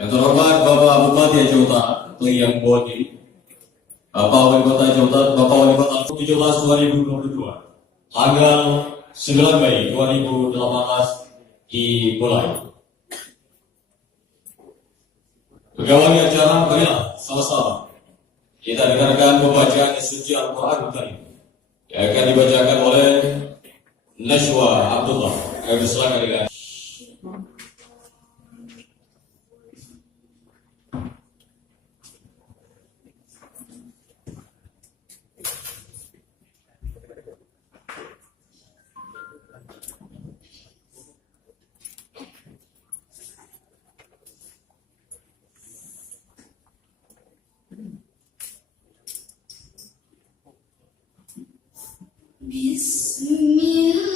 Yang terhormat Bapak Bupati Aceh Utara, yang mewakili Bapak Wali Kota Aceh Utara, Bapak Wali Kota 17/2022, tanggal 9 Mei 2018 dimulai. Pegawai acara, marilah sama-sama kita dengarkan pembacaan suci Al-Quran Karim yang akan dibacakan oleh Najwa Abdullah. Kami silakan dengan Bismillah.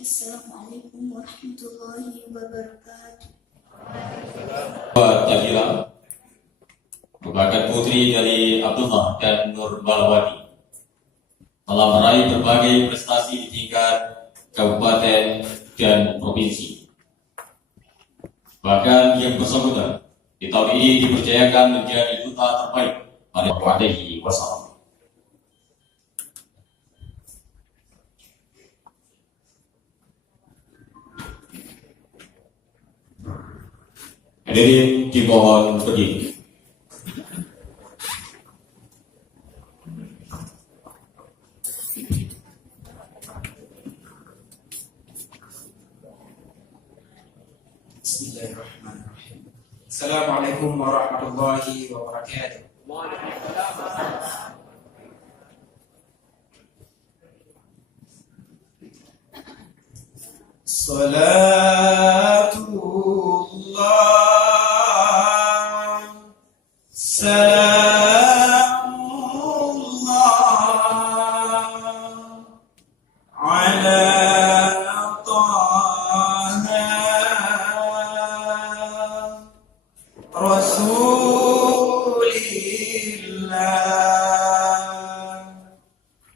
Assalamualaikum warahmatullahi wabarakatuh. Tahira merupakan putri dari Abdullah dan Nur Balawati, telah meraih berbagai prestasi di tingkat kabupaten dan provinsi. Bahkan yang bersangkutan di tahun ini dipercayakan menjadi duta terbaik pada Alaihi Wasallam. Hadirin dimohon berdiri. Bismillahirrahmanirrahim. Assalamualaikum warahmatullahi wabarakatuh. Salatullah, salamullah ala Taha Rasulillah.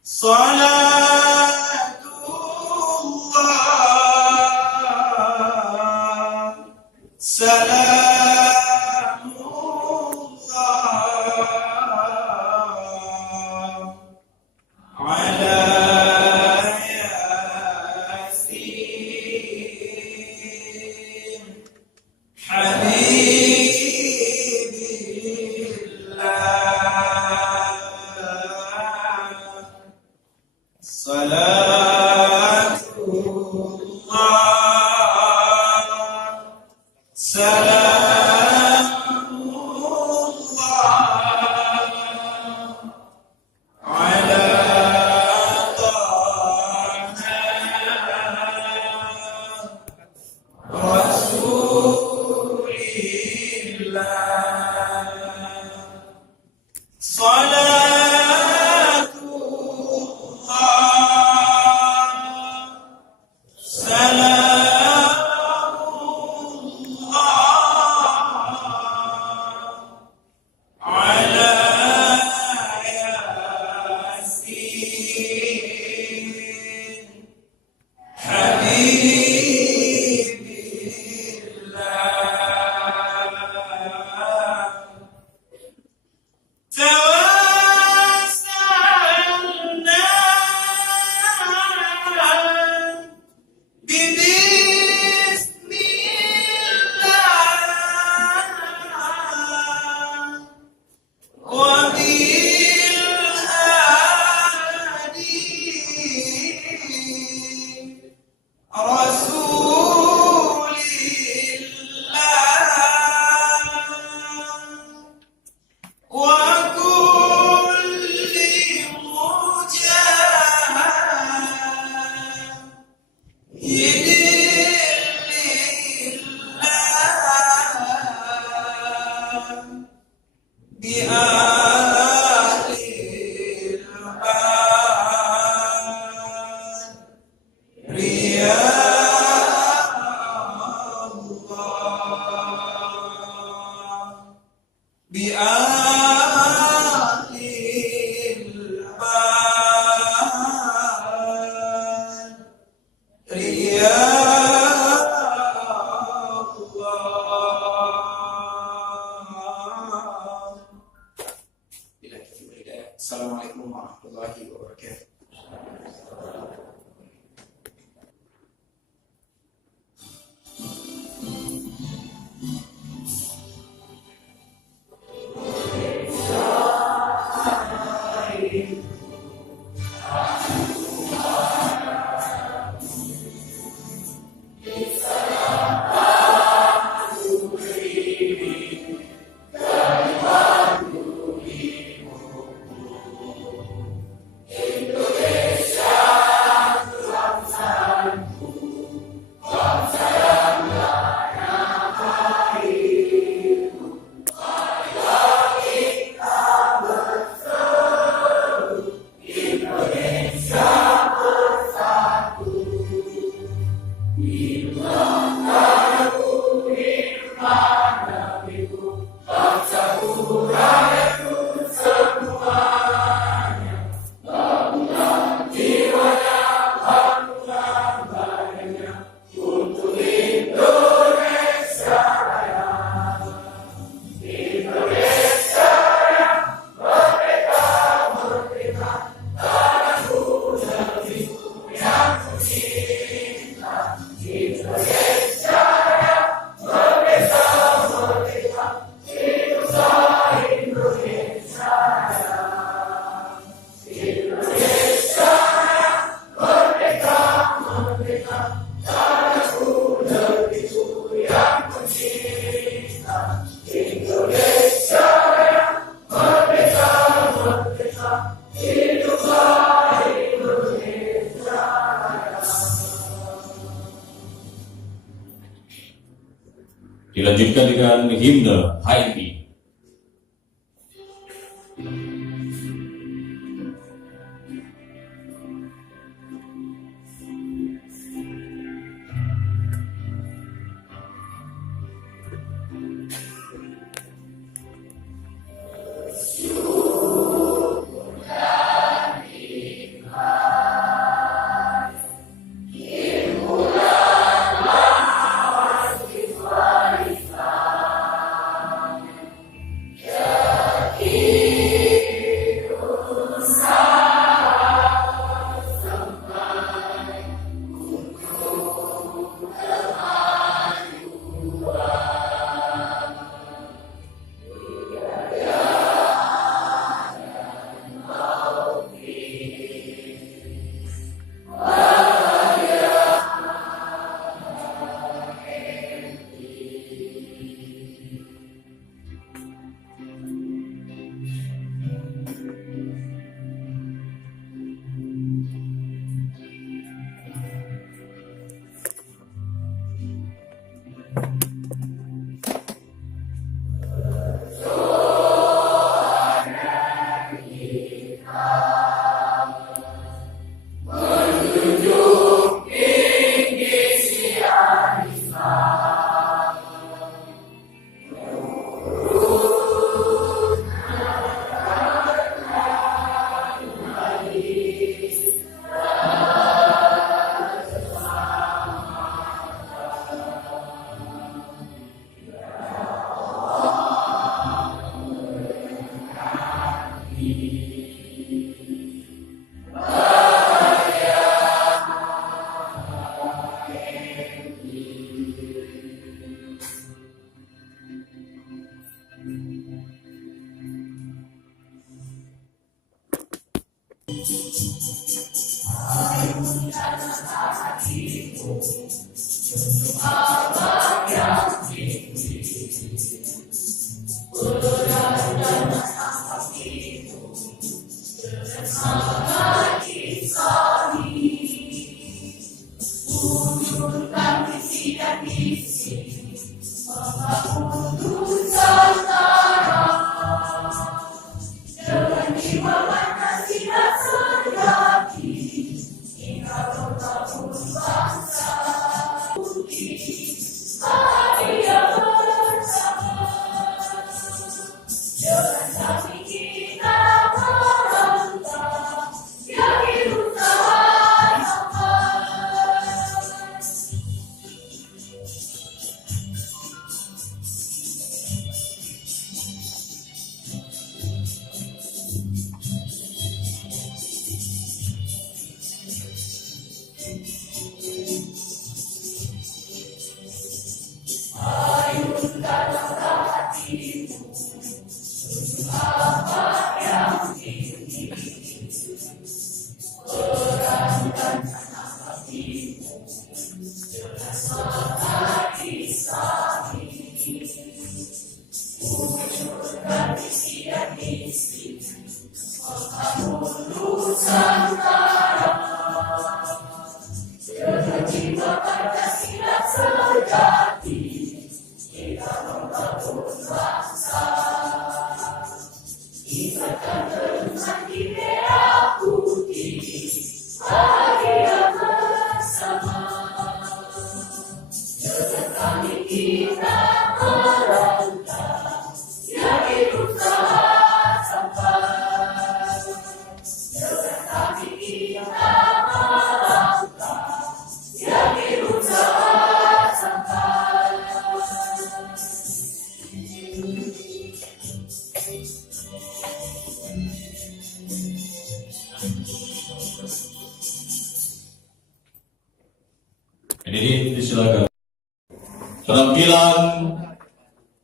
Salatullah, salamullah ala Yasin Habibillah. Salatullah, Dilanjutkan dengan himne HMI. Ini disilakan. Penampilan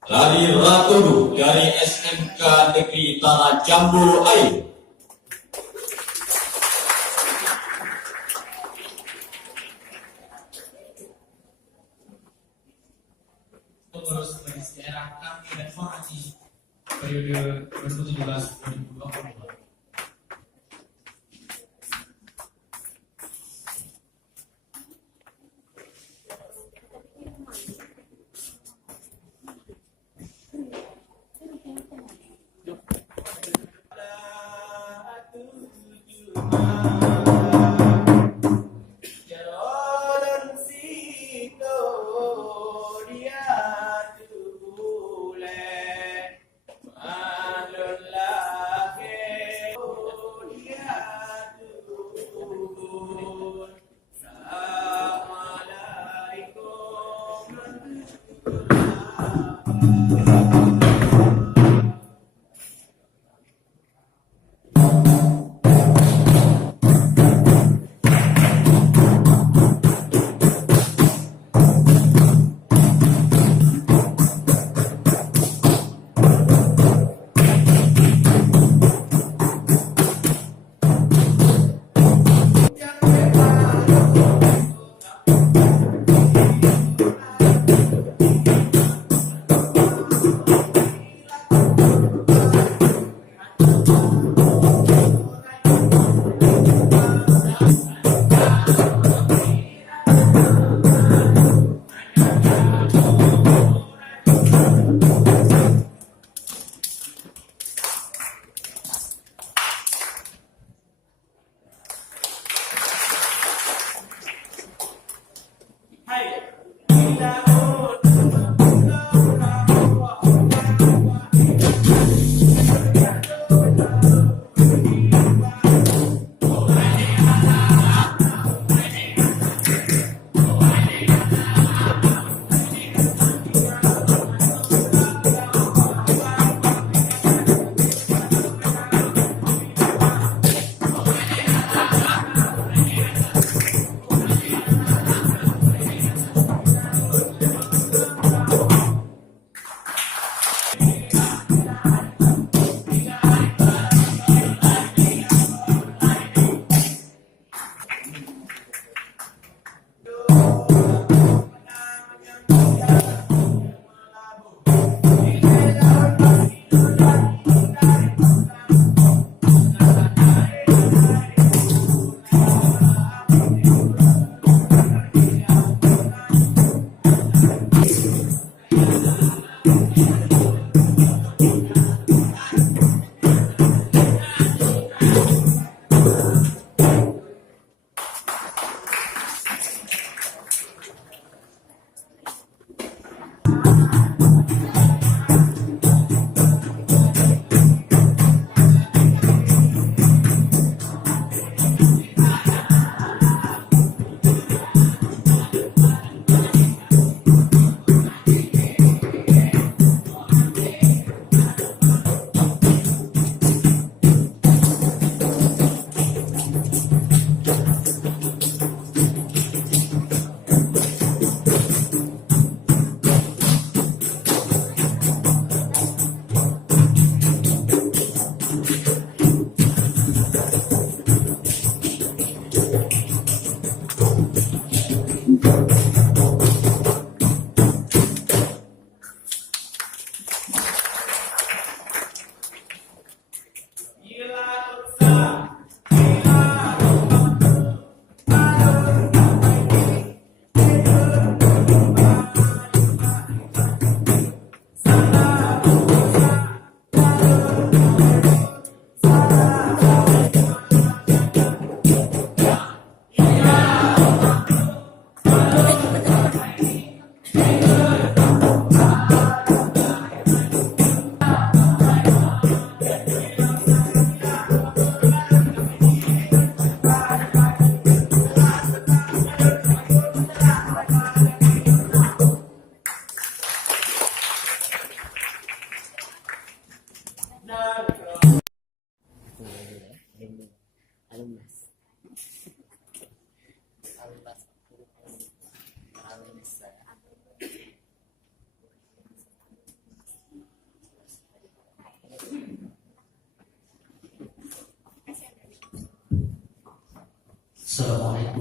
dari Ratu dari SMK Negeri Tanah Jambu Air. Pengurus Majelis Daerah kami dan Formasi periode 2017-2022.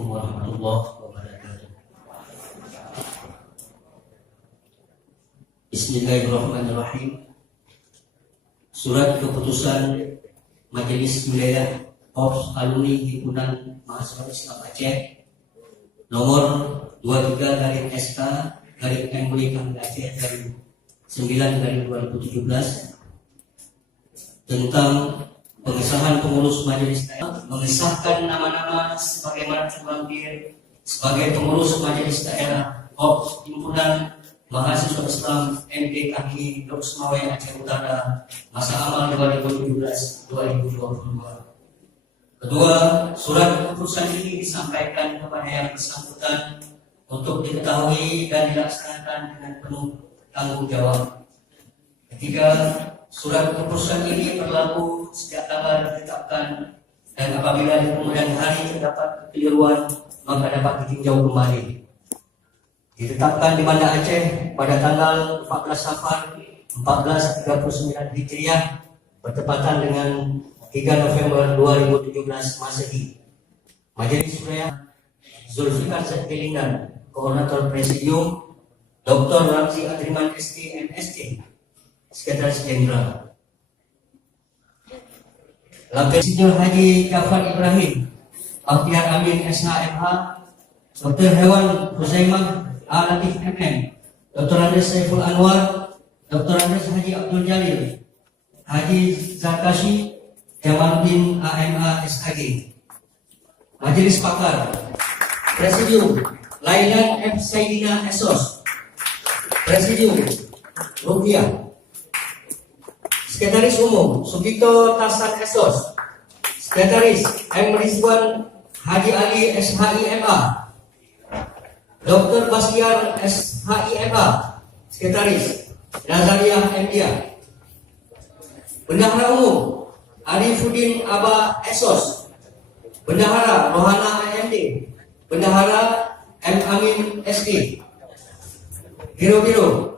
warahmatullahi wabarakatuh. Bismillahirrahmanirrahim. Surat keputusan Majelis Wilayah Korps Alumni Himpunan Mahasiswa Islam Aceh nomor 23/SK/MUI Kami Aceh dari 9/2017 tentang pengesahan pengurus majelis daerah, mengesahkan nama-nama sebagaimana terlampir sebagai pengurus majelis daerah Korps Himpunan Mahasiswa Islam MDKI Dok Semawe Aceh Utara masa amal 2017-2022. Kedua, surat keputusan ini disampaikan kepada yang bersangkutan untuk diketahui dan dilaksanakan dengan penuh tanggung jawab. Ketiga, surat keputusan ini berlaku sejak tanggal ditetapkan dan apabila di kemudian hari terdapat kekeliruan maka dapat ditinjau kembali. Ditetapkan di Banda Aceh pada tanggal 14 Safar 1439 Hijriah bertepatan dengan 3 November 2017 Masehi. Majelis Wilayah Zulfikar Zaidilinggan, Koordinator Presidium, Dr. Ramzi Adriman ST MST, Sekretaris Jenderal. Lakir Senior Haji Jafar Ibrahim, Bakhtiar Amin SHMH, Dr. Hewan Huzaimah Latif MM, Dr. Andes Saiful Anwar, Dr. Andes Haji Abdul Jalil, Haji Zarkashi Jamaluddin AMA SAG. Majelis Pakar Presidium Lailan F. Saidina Esos, Presidium Rupiah. Sekretaris Umum Sugito Tasan Esos, Sekretaris M. Rizwan Haji Ali SHIMA, Dr. Bastiar SHIMA, Sekretaris Nazariah MDia. Bendahara Umum Arifuddin Aba Esos, Bendahara Rohana AMD, Bendahara M. Amin SD. Biro-biro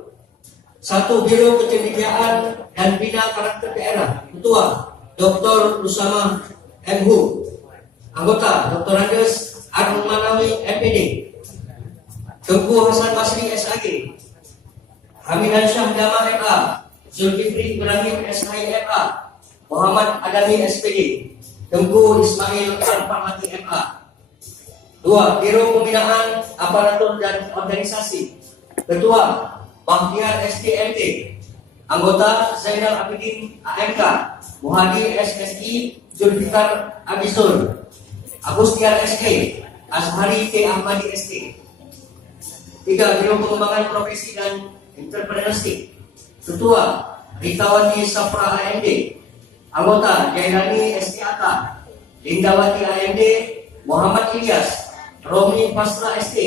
1. Biro Kecendikiaan dan Bina Karakter Daerah, Ketua Dr. Usama M. Hu, Anggota Dr. Andes Arun Manawi MPD, Tengku Hasan Basri SAG, Hamidan Syah Dama MA, Zulkifli Ibrahim SHIMA, Muhammad Adami SPD, Tengku Ismail Al-Farhati MA. 2. Biro Pembinaan Aparatur dan Organisasi, Ketua Bakhtiar SDMT, Anggota Zainal Abidin AMK, Muhadi SSI Zulfikar Abisul, Agustiar SK, Azhari T. Ahmadi SK. 3. Biro Pengembangan Profesi dan Entrepreneurship, Ketua Ritawati Safra AMD, Anggota Jailani STAK, Lindawati AMD, Muhammad Ilyas, Romi Pasra ST,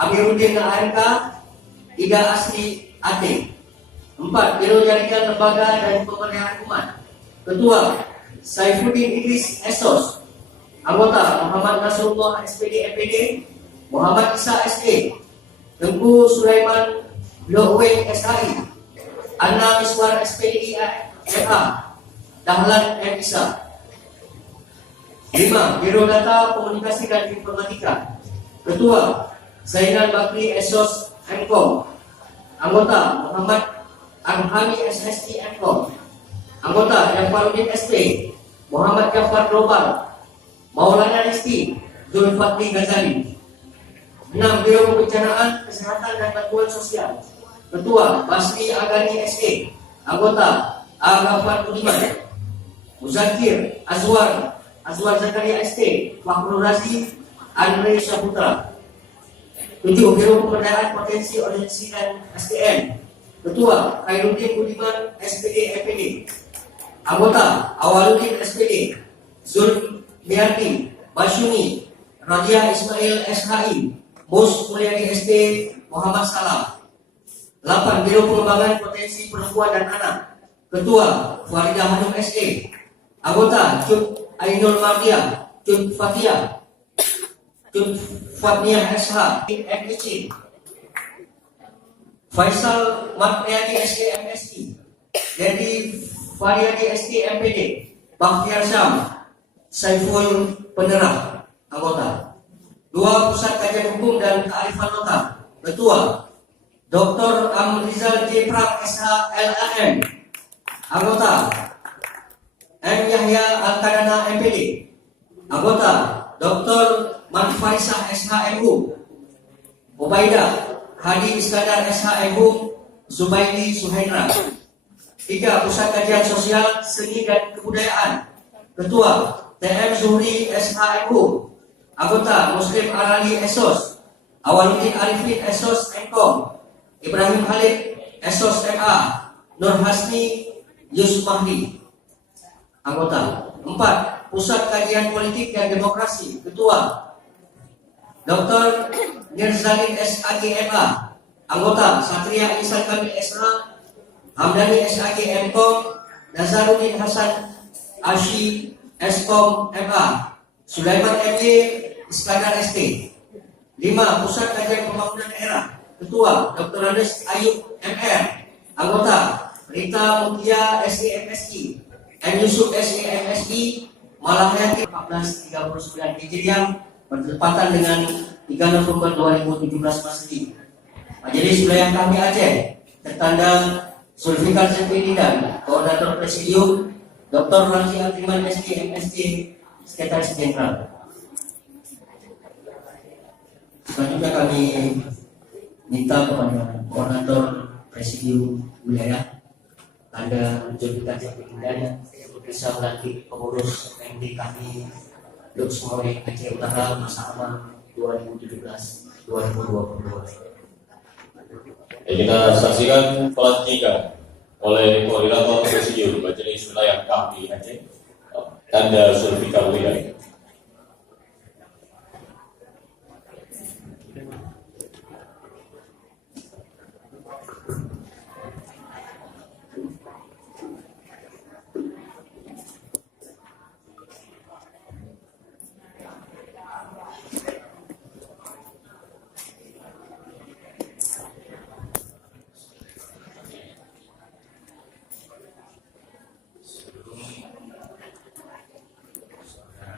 Amiruddin AMK, Ida Asli AT. 4. Biro Jaringan Lembaga dan Pemberdayaan Umat, Ketua Saifuddin Idris Esos, Anggota Muhammad Nasrullah SPD MPD, Muhammad Isa SD, Tengku Sulaiman Lokweng SHI, Anna Miswar SPD MA, Dahlan M. Isa. 5. Biro Data Komunikasi dan Informatika, Ketua Zainal Bakri Esos MKOM, Anggota Muhammad Arhami SSI MKOM, Anggota Jafaruddin SP, Muhammad Jafar Global, Maulana Rizki Zulfatli Ghazali. 6. Biro Kebencanaan Kesehatan dan Bantuan Sosial, Ketua Basri Agani SE, Anggota Agafar Budiman, Muzakir Azwar Zakaria ST, Fakhrul Razi Andre Saputra. 7. Biro Pemberdayaan Potensi Organisasi dan SDM, Ketua Khairuddin Budiman SPD MPD, Anggota Awaluddin SPD, Zulmiardi Basyuni Radia Ismail SHI, Bos Mulyadi SD Muhammad Salam. 8. Biro Pengembangan Potensi Perempuan dan Anak, Ketua Faridah Hanum SD, Anggota Cut Ainul Mardia, Cut Fatia, Cut Fatniah SH MSC, Faisal Matriadi SD MSC, Dedi Faryadi SD MPD, Bakhtiar Syam, Saiful Penerah, Anggota. 2. Pusat Kajian Hukum dan Kearifan Lokal. Ketua Dr. Amrizal J. Prak SH LLM. Anggota M. Yahya Al-Kadana MPD. Anggota Dr. Manfarisah SH.MU. Ubaidah Hadi Iskandar SH.MU. Zubaidi Suhendra. 3. Pusat Kajian Sosial, Seni dan Kebudayaan. Ketua TM Zuhri SH.MU. Anggota Muslim Arali Esos. Awaluddin Arifin Esos Enkom. Ibrahim Khalid Esos MA. Nur Hasni Yusuf Mahdi. Anggota. 4. Pusat Kajian Politik dan Demokrasi. Ketua Dr. Nirzalin SAG MA. Anggota Satria Ihsan Kamil SH. Hamdani SAG MKOM. Nazaruddin Hasan Ashi Eskom MA. Sulaiman MJ Iskandar ST. 5. Pusat Kajian Pembangunan Daerah. Ketua Dr. Andes Ayub MR. Anggota Rita Mutia SEMSI. M. Yusuf SEMSI. Malahayati 1439 Hijriah bertepatan dengan 3 November 2017 Masehi. Majelis Wilayah kami Aceh tertanda Zulfikar Zainuddin, Koordinator Presidium Dr. Ramzi Abdiman SDMSD, Sekretaris Jenderal. Selanjutnya kami minta kepada Koordinator Presidium Wilayah Anda Zulfikar Zainuddin bisa melantik pengurus MD kami Luxmore Aceh Utara masa aman 2017-2022. Kita saksikan pelantikan oleh Koordinator Presidium Majelis Wilayah KPI Aceh, Tanda Zulfikar Wilayah.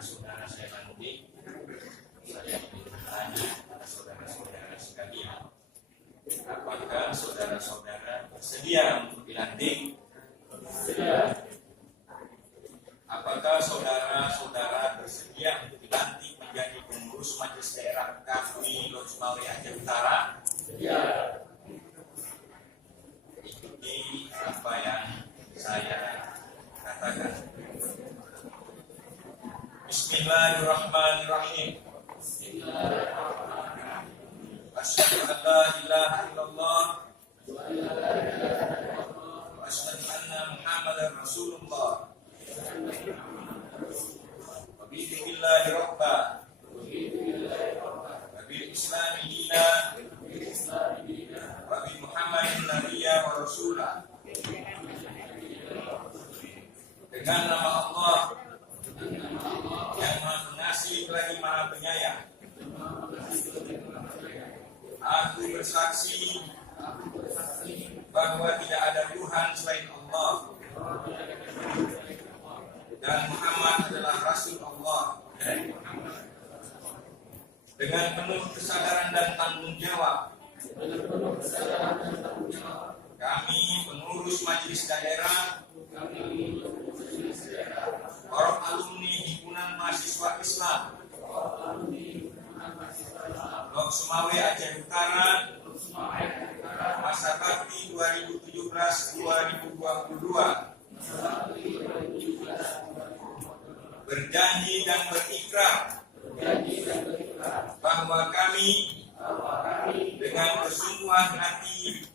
Saudara-saudara saya lantik, saya bertanya kepada saudara-saudara sekalian, apakah saudara-saudara bersedia untuk dilantik? Bersedia. Apakah saudara-saudara bersedia untuk dilantik menjadi pengurus Majelis Daerah KPI Luxmore Aceh Utara? Bersedia. Ikuti apa yang saya katakan. Bismillahirrahmanirrahim. Asyhadu an la ilaha illallah wa asyhadu anna Muhammadar Rasulullah. Wa bi billahi rabba wa bil islami dina wa bi Muhammadin nabiyya wa rasulah. Dengan nama Allah yang Maha Pengasih lagi Maha Penyayang, aku bersaksi bahwa tidak ada Tuhan selain Allah dan Muhammad adalah Rasul Allah. Dengan penuh kesadaran dan tanggung jawab, kami pengurus Majelis Daerah, para alumni Himpunan Mahasiswa Islam Luxmore Aceh Utara masa bakti 2017-2022 berjanji dan berikrar bahwa kami dengan kesungguhan hati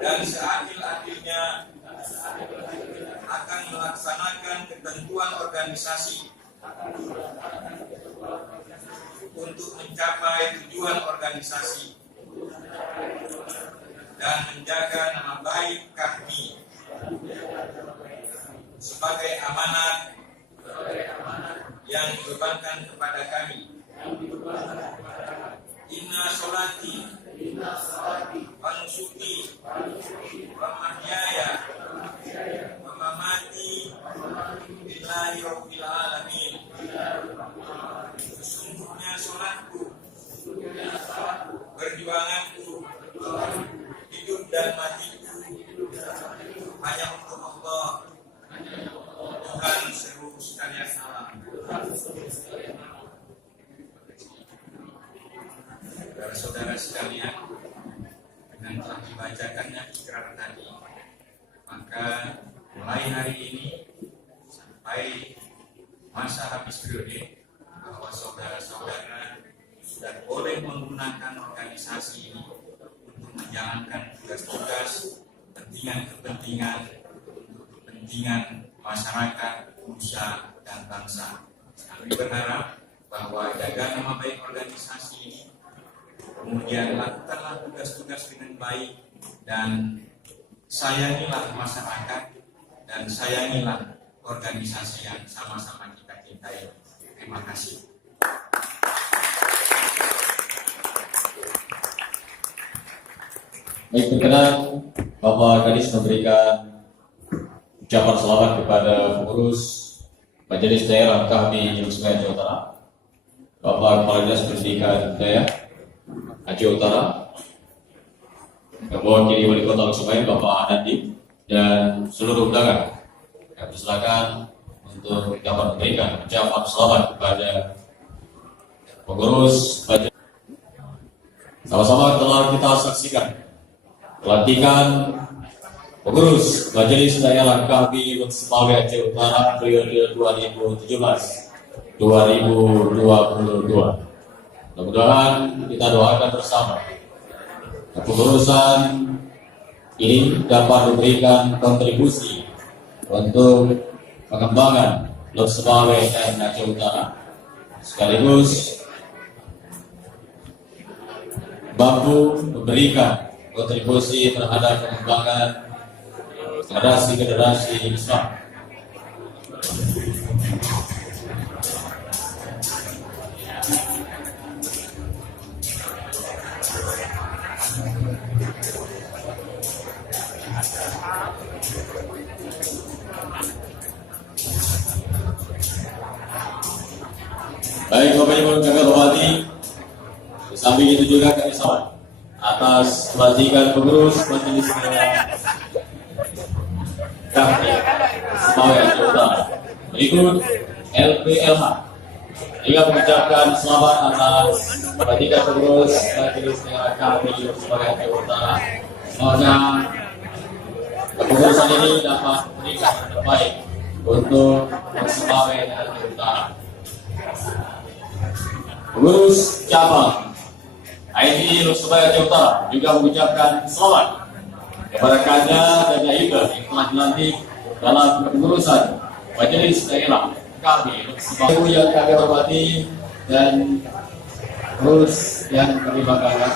dan seadil-adilnya akan melaksanakan ketentuan organisasi untuk mencapai tujuan organisasi dan menjaga nama baik kami sebagai amanat yang dibebankan kepada kami. Inna sholati wa nusuki wa mahyaya wa mamati lillahi rabbil alamin. Sesungguhnya hidup dan mati hanya untuk Allah, Tuhan seluruh sekalian alam. Saudara-saudara sekalian, dengan telah dibacakannya ikrar tadi, maka mulai hari ini sampai masa habis periode, bahwa saudara-saudara sudah boleh menggunakan organisasi ini untuk menjalankan tugas-tugas kepentingan masyarakat, bangsa, dan bangsa. Kami berharap bahwa jaga nama baik organisasi ini, kemudian lakukanlah tugas-tugas dengan baik, dan sayangilah masyarakat, dan sayangilah organisasi yang sama-sama kita cintai. Terima kasih. Baik, berkenan Bapak Kadis memberikan ucapan selamat kepada pengurus Majelis Daerah KHB Sungai Jawa Utara, Bapak Kepala Dinas Pendidikan Daerah Aceh Utara, yang mewakili Wali Kota Sungai Bapak Anandi, dan seluruh undangan. Kami silakan untuk dapat memberikan ucapan selamat kepada pengurus Majelis. Sama-sama telah kita saksikan pelantikan pengurus Majelis Daerah KHB Sungai Aceh Utara periode 2017-2022. Mudah-mudahan kita doakan bersama kepengurusan ini dapat memberikan kontribusi untuk pengembangan Lok Semawe dan Aceh Utara, sekaligus mampu memberikan kontribusi terhadap pengembangan generasi Islam. Baik, Bapak Ibu yang kami hormati, di samping itu juga kami salam atas pelantikan pengurus Majelis Daerah KHB Semawe Aceh Utara. Berikut LPLH juga mengucapkan selamat atas pelantikan pengurus Majelis Daerah KHB Semawe Aceh Utara. Semoga kepengurusan ini dapat memberikan yang terbaik untuk Semawe dan Aceh Utara. Pengurus cabang IT Lok Semawe Aceh Utara juga mengucapkan selamat kepada Kanya dan Yaida yang telah dilantik dalam kepengurusan Majelis Daerah KHB Lok Semawe yang kami hormati dan pengurus yang kami banggakan.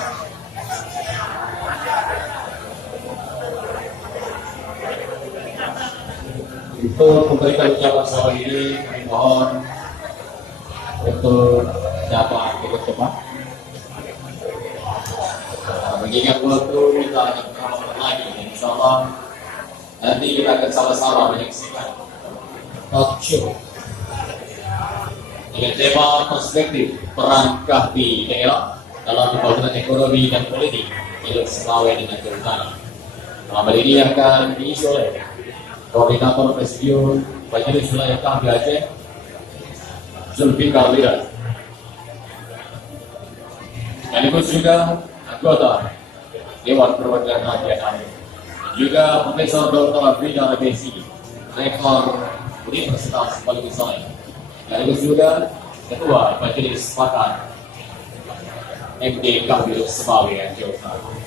Untuk memberikan ucapan selamat ini, kami mohon untuk dapat ikut cepat. Mengingat waktu kita akan beberapa lagi, insya Allah nanti kita akan sama-sama menyaksikan talk show dengan tema perspektif peran KHB daerah dalam pembangunan ekonomi dan politik di Lok Semawe dan Aceh Utara. Malam ini akan diisi oleh Koordinator Presidium Majelis Wilayah KHB Aceh, Zulfikar Lidah, sekaligus juga anggota Dewan Perwakilan Rakyat Aceh, juga Profesor Dr. Afrida Rebesi, Rektor Universitas Bali Saleh, sekaligus juga Ketua Majelis Pakar MD KHB Lok Semawe Aceh Utara.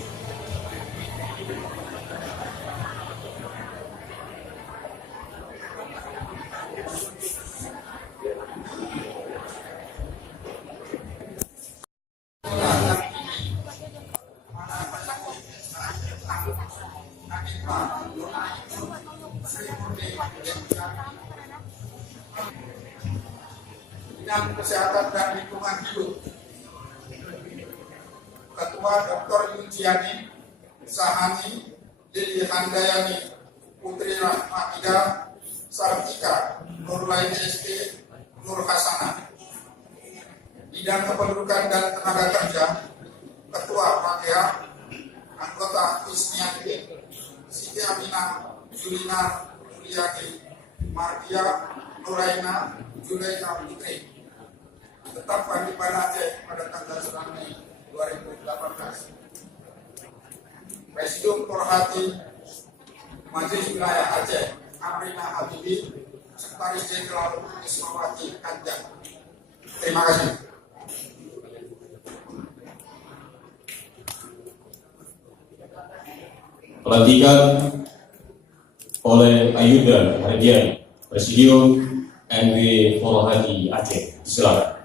Bidang Kesehatan dan Lingkungan Hidup, Ketua Dr. Yunciani Sahani Lili Handayani Putri Rahmaida Sartika Nurlaini ST Nur Hasanah. Bidang Kependudukan dan Tenaga Kerja, Ketua Pakea anggota Isniati, Siti Aminah, Julina, Juliati, Mardia, Nuraina, Juleika Putri. Tetapkan di Banda Aceh pada tanggal 9 Mei 2018. Presidium Korhati Majelis Wilayah Aceh, Amrina Habibi, Sekretaris Jenderal Ismawati Kanjang. Terima kasih. Pelantikan oleh Ayunda Hardian, Presidium NW Korhati Aceh. Silakan.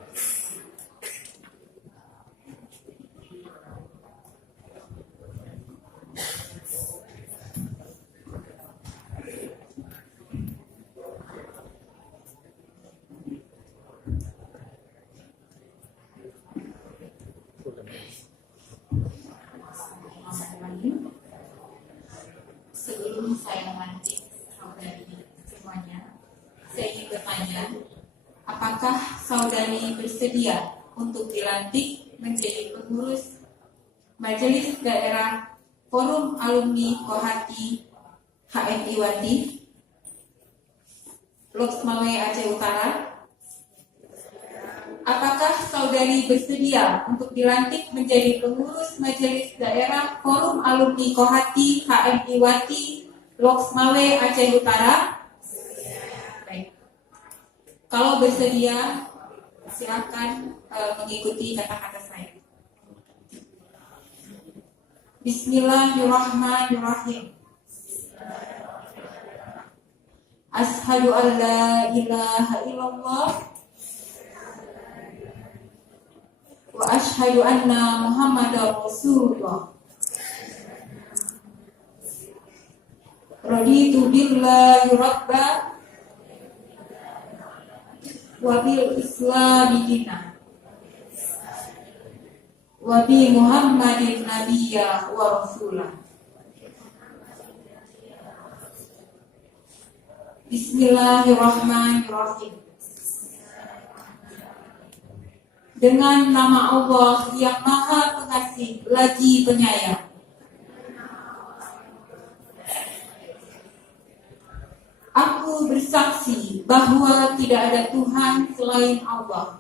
Sebelum saya melantik saudari semuanya, saya ingin bertanya, apakah saudari bersedia untuk dilantik menjadi pengurus Majelis Daerah Forum Alumni Korhati HMI Wati, Loksmawe Aceh Utara? Apakah saudari bersedia untuk dilantik menjadi pengurus Majelis Daerah Forum Alumni Korhati HMI Wati, Loksmawe Aceh Utara? Baik. Kalau bersedia, silakan mengikuti kata-kata saya. Bismillahirrahmanirrahim. Ashhadu an la ilaha illallah wa ashhadu anna Muhammadar Rasulullah. Raditu billahi rabba wa bil islami dina wa bi Muhammadin nabiyya wa rasulah. Bismillahirrahmanirrahim. Dengan nama Allah yang Maha Pengasih lagi Penyayang. Aku bersaksi bahwa tidak ada Tuhan selain Allah.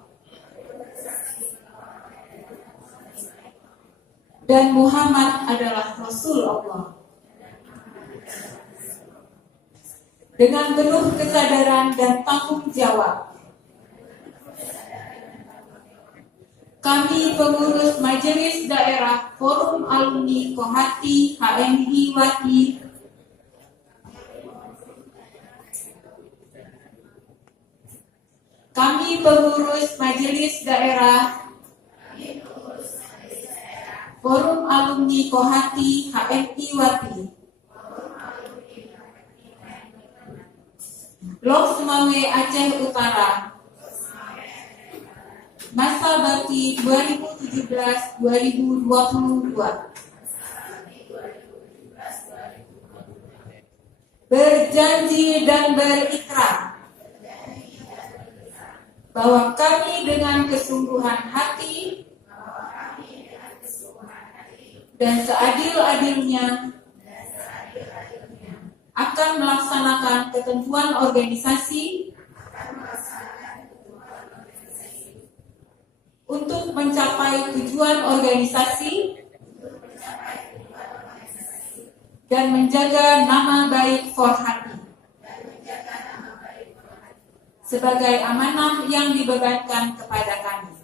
Dan Muhammad adalah Rasul Allah. Dengan penuh kesadaran dan tanggung jawab, kami pengurus Majelis Daerah Forum Alumni Korhati HMI Wati Forum Alumni Korhati HMI Wati, Loksmawe Aceh Utara, masa bakti 2017-2022. Berjanji dan berikrar bahwa kami dengan kesungguhan hati dan seadil-adilnya akan melaksanakan ketentuan organisasi untuk mencapai tujuan organisasi dan menjaga nama baik Korhati sebagai amanah yang dibebankan kepada kami.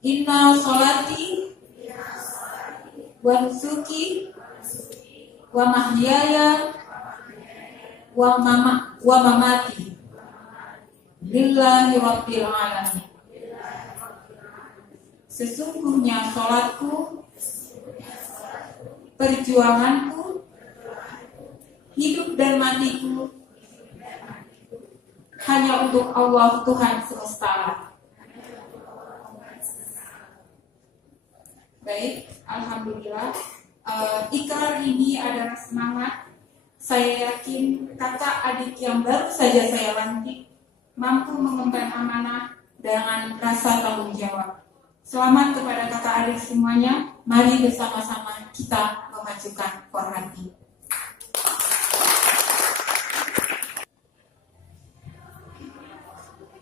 Inna sholati wa nusuki wa mahyaya wa mamati lillahi rabbil alamin. Sesungguhnya sholatku, perjuanganku, hidup dan matiku hanya untuk Allah Tuhan semesta alam. Baik, alhamdulillah. Ikrar ini adalah semangat. Saya yakin kakak adik yang baru saja saya lantik mampu mengemban amanah dengan rasa tanggung jawab. Selamat kepada kakak adik semuanya. Mari bersama-sama kita memajukan Forhati.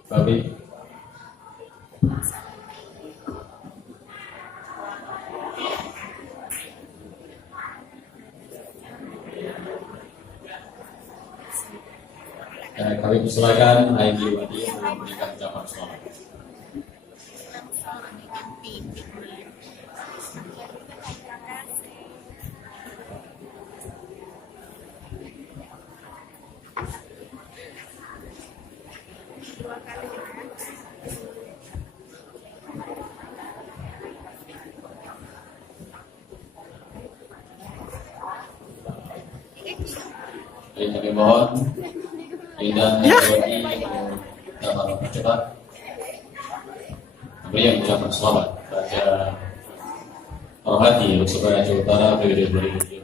Baik. Kami persilakan Aidi Wati untuk memberikan ucapan selamat. Jadi kami mohon Indah Wati dapat mempercepat beri ucapan selamat pada Forhati Loksabaya Jawa Utara periode 2023